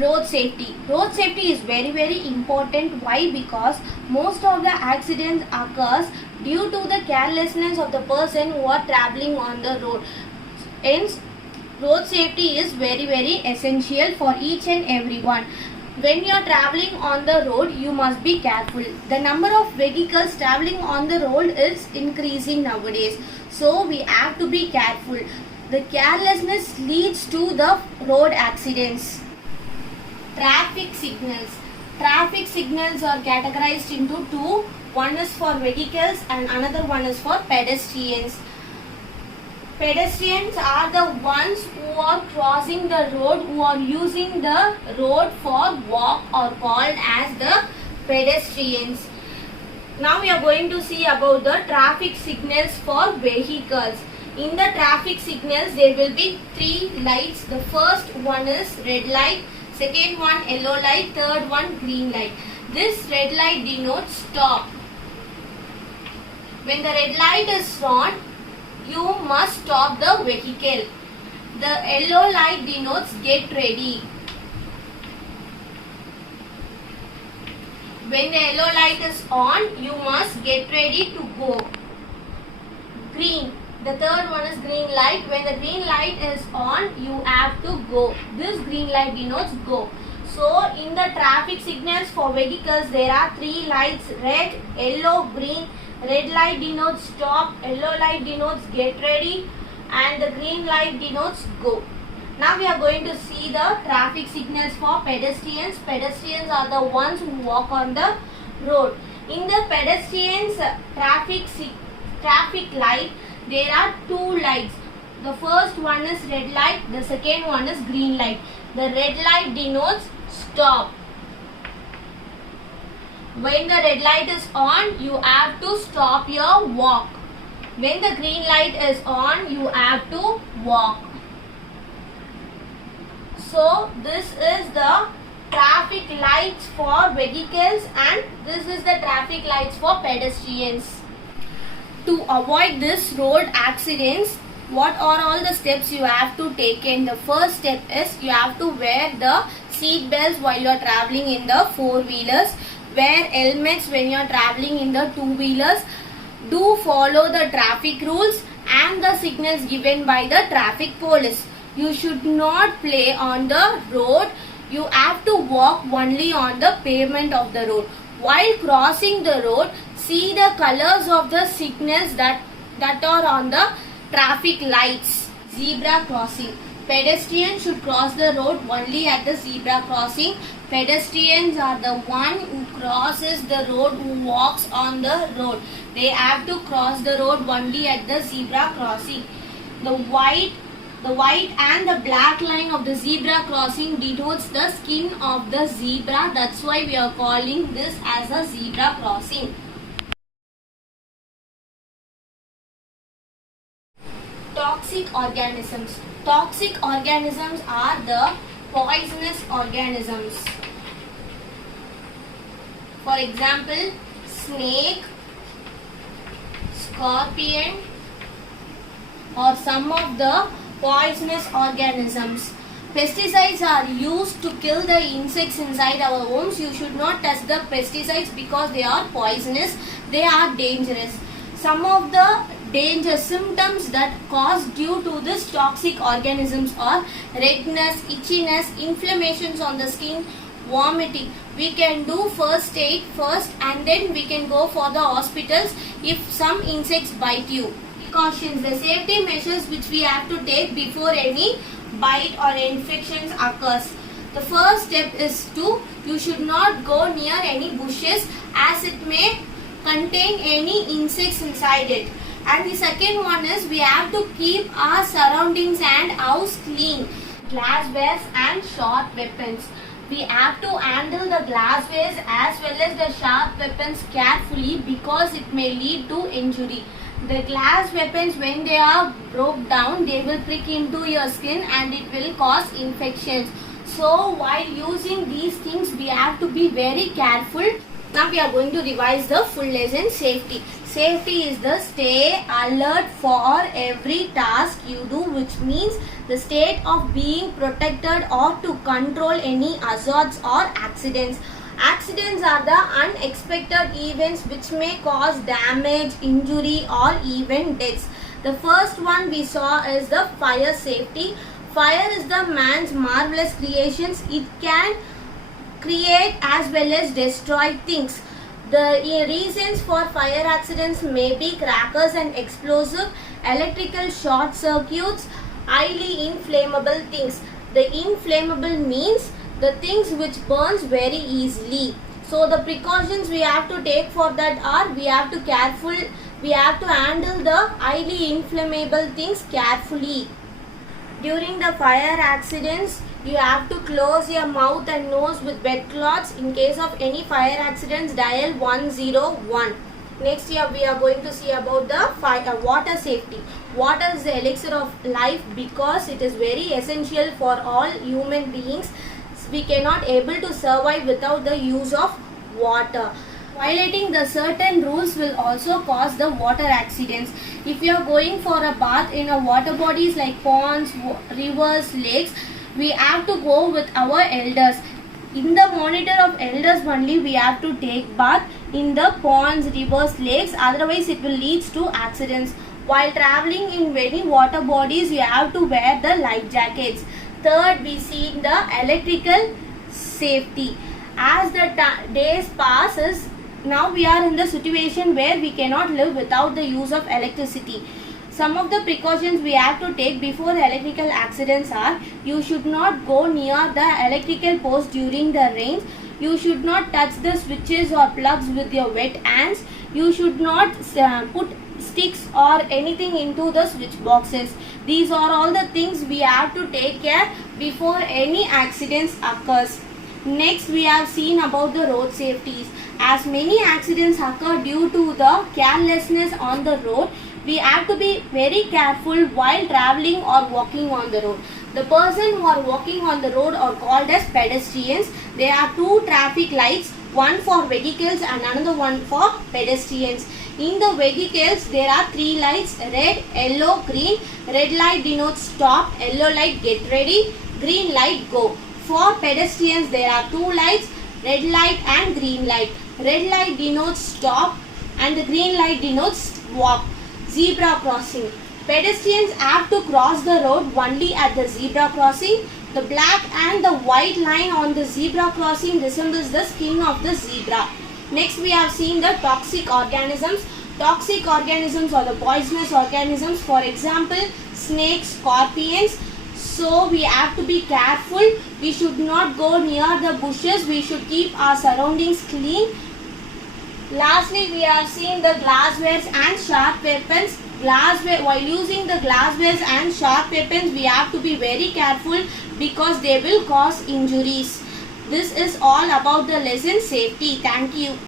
Road safety. Road safety is very important. Why? Because most of the accidents occurs due to the carelessness of the person who are traveling on the road. Hence, road safety is very essential for each and everyone. When you are traveling on the road, you must be careful. The number of vehicles traveling on the road is increasing nowadays. So we have to be careful. The carelessness leads to the road accidents. Traffic signals. Traffic signals are categorized into two. One is for vehicles and another one is for pedestrians. Pedestrians are the ones who are crossing the road, who are using the road for walk or called as the pedestrians. Now we are going to see about the traffic signals for vehicles. In the traffic signals there will be three lights. The first one is red light, second one yellow light, third one green light. This red light denotes stop. When the red light is on, you must stop the vehicle. The yellow light denotes get ready. When the yellow light is on, you must get ready to go. Green. The third one is green light. When the green light is on, you have to go. This green light denotes go. So, in the traffic signals for vehicles, there are three lights: red, yellow, green. Red light denotes stop, yellow light denotes get ready, and the green light denotes go. Now we are going to see the traffic signals for pedestrians. Pedestrians are the ones who walk on the road. In the pedestrians traffic light, there are two lights. The first one is red light, the second one is green light. The red light denotes stop. When the red light is on, you have to stop your walk. When the green light is on, you have to walk. So this is the traffic lights for vehicles and this is the traffic lights for pedestrians. To avoid this road accidents, what are all the steps you have to take in? The first step is you have to wear the seat belts while you are traveling in the four-wheelers. Wear helmets when you are traveling in the two-wheelers. Do follow the traffic rules and the signals given by the traffic police. You should not play on the road. You have to walk only on the pavement of the road. While crossing the road, see the colors of the signals that are on the traffic lights. Zebra crossing. Pedestrians should cross the road only at the zebra crossing. Pedestrians are the one who crosses the road, who walks on the road. They have to cross the road only at the zebra crossing. The white and the black line of the zebra crossing denotes the skin of the zebra. That's why we are calling this as a zebra crossing. Toxic organisms. Toxic organisms are the poisonous organisms. For example, snake, scorpion, or some of the poisonous organisms. Pesticides are used to kill the insects inside our homes. You should not touch the pesticides because they are poisonous. They are dangerous. Some of the danger symptoms that cause due to this toxic organisms are redness, itchiness, inflammations on the skin, vomiting. We can do first aid first and then we can go for the hospitals if some insects bite you. Precautions, the safety measures which we have to take before any bite or infections occurs. The first step is you should not go near any bushes as it may contain any insects inside it. And the second one is we have to keep our surroundings and house clean. Glasswares and sharp weapons. We have to handle the glasswares as well as the sharp weapons carefully because it may lead to injury. The glass weapons, when they are broke down, they will prick into your skin and it will cause infections. So while using these things, we have to be very careful. Now we are going to revise the full lesson. Safety. Safety is the stay alert for every task you do, which means the state of being protected or to control any hazards or accidents. Accidents are the unexpected events which may cause damage, injury or even deaths. The first one we saw is the fire safety. Fire is the man's marvelous creations. It can create as well as destroy things. The reasons for fire accidents may be crackers and explosive, electrical short circuits, highly inflammable things. The inflammable means the things which burns very easily. So the precautions we have to take for that are we have to handle the highly inflammable things carefully. During the fire accidents, you have to close your mouth and nose with wet cloths. In case of any fire accidents, dial 101. Next year we are going to see about the water safety. Water is the elixir of life because it is very essential for all human beings. We cannot able to survive without the use of water. Violating the certain rules will also cause the water accidents. If you are going for a bath in a water bodies like ponds, rivers, lakes, we have to go with our elders. In the monitor of elders only we have to take bath in the ponds, rivers, lakes, otherwise it will lead to accidents. While traveling in many water bodies, you have to wear the life jackets. Third, we see the electrical safety. As the days passes, now we are in the situation where we cannot live without the use of electricity. Some of the precautions we have to take before electrical accidents are: you should not go near the electrical post during the rains. You should not touch the switches or plugs with your wet hands. You should not put sticks or anything into the switch boxes. These are all the things we have to take care before any accidents occurs. Next, we have seen about the road safeties. As many accidents occur due to the carelessness on the road, we have to be very careful while traveling or walking on the road. The person who are walking on the road are called as pedestrians. There are two traffic lights, one for vehicles and another one for pedestrians. In the vehicles, there are three lights: red, yellow, green. Red light denotes stop, yellow light get ready, green light go. For pedestrians, there are two lights, red light and green light. Red light denotes stop and the green light denotes walk. Zebra crossing. Pedestrians have to cross the road only at the zebra crossing. The black and the white line on the zebra crossing resembles the skin of the zebra. Next, we have seen the toxic organisms. Toxic organisms are the poisonous organisms. For example, snakes, scorpions. So we have to be careful. We should not go near the bushes. We should keep our surroundings clean. Lastly, we have seen the glasswares and sharp weapons. While using the glasswares and sharp weapons, we have to be very careful because they will cause injuries. This is all about the lesson safety. Thank you.